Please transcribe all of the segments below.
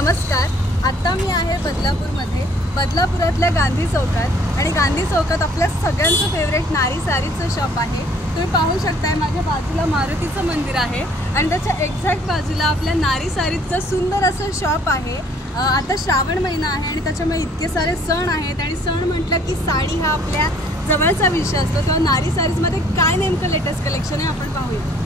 नमस्कार. आता मी आहे बदलापूरमध्ये, बदलापुरातल्या गांधी चौकात. आणि गांधी चौकात आपल्या सगळ्यांचं फेवरेट नारी सारीचं शॉप आहे. तुम्ही पाहू शकताय माझ्या बाजूला मारुतीचं मंदिर आहे आणि त्याच्या एक्झॅक्ट बाजूला आपल्या नारी सारीचं सुंदर असं शॉप आहे. आता श्रावण महिना आहे आणि त्याच्यामुळे इतके सारे सण आहेत आणि सण म्हटलं की साडी हा आपल्या जवळचा विषय असतो. तेव्हा नारी सारीजमध्ये काय नेमकं लेटेस्ट कलेक्शन आहे आपण पाहूया.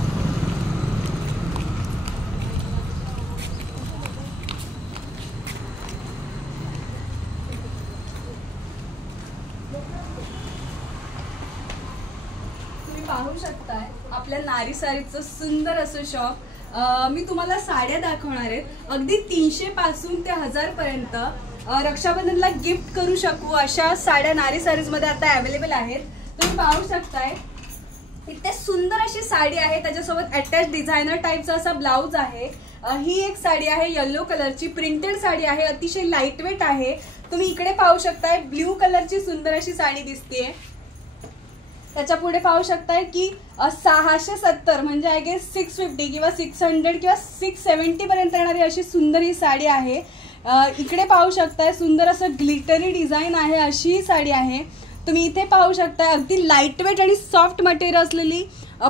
पाहू शकताय आपल्या नारी सारीचं सुंदर असं शॉप. मी तुम्हाला साड्या दाखवणार आहेत. अगदी 300 पासून ते 1000 पर्यंत रक्षाबंधनला गिफ्ट करू शकू अशा साड्या नारी सारीज मध्ये आता अवेलेबल आहेत. तुम्ही पाहू शकताय इतके सुंदर अशी साडी आहे, त्याच्यासोबत अटॅच डिझायनर टाईपचा असा ब्लाउज आहे. ही एक साडी आहे येलो कलरची, प्रिंटेड साडी आहे, अतिशय लाईट वेट आहे. तुम्ही इकडे पाहू शकताय ब्ल्यू कलरची सुंदर अशी साडी दिसतेय. त्याच्या पुढे पाहू शकताय की 670 म्हणजे आय गेस 650 किंवा 600 किंवा 670 पर्यंत येणारी अशी सुंदर ही साडी आहे. इकडे पाहू शकताय सुंदर असं ग्लिटरी डिझाईन आहे अशी ही साडी आहे. तुम्ही इथे पाहू शकताय अगदी लाईट वेट आणि सॉफ्ट मटेरियल असलेली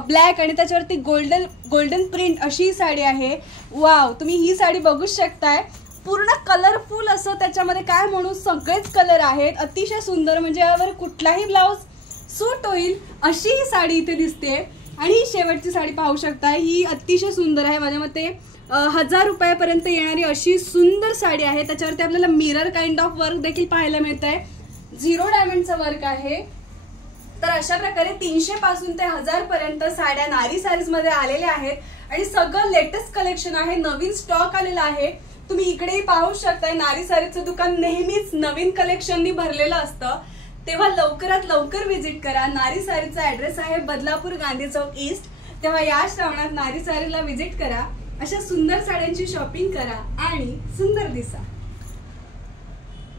ब्लॅक आणि त्याच्यावरती गोल्डन प्रिंट अशी ही साडी आहे. वाव, तुम्ही ही साडी बघू शकताय. पूर्ण कलरफुल असं त्याच्यामध्ये काय म्हणू, सगळेच कलर आहेत. अतिशय सुंदर, म्हणजे यावर कुठलाही ब्लाउज सूट होईल अशी ही साडी इथे दिसते. आणि ही शेवटची साडी पाहू शकताय, ही अतिशय सुंदर आहे. माझ्या मते 1000 रुपयापर्यंत येणारी अशी सुंदर साडी आहे. त्याच्यावरती आपल्याला मिरर काइंड ऑफ वर्क देखील पाहायला मिळत आहे. 0 डायमंडचं वर्क आहे. तर अशा प्रकारे 300 पासून ते 1000 पर्यंत साड्या नारी सारीज मध्ये आलेल्या आहेत आणि सगळं लेटेस्ट कलेक्शन आहे. नवीन स्टॉक आलेला आहे. तुम्ही इकडेही पाहू शकताय नारी सारीचं दुकान नेहमीच नवीन कलेक्शननी भरलेलं असतं. तेव्हा लवकरात लवकर विजिट करा. नारी सारीचा ऍड्रेस आहे बदलापूर गांधी चौक ईस्ट. तेव्हा या श्रावणात नारी सारीला विजिट करा, अशा सुंदर साड्यांची शॉपिंग करा आणि सुंदर दिसा.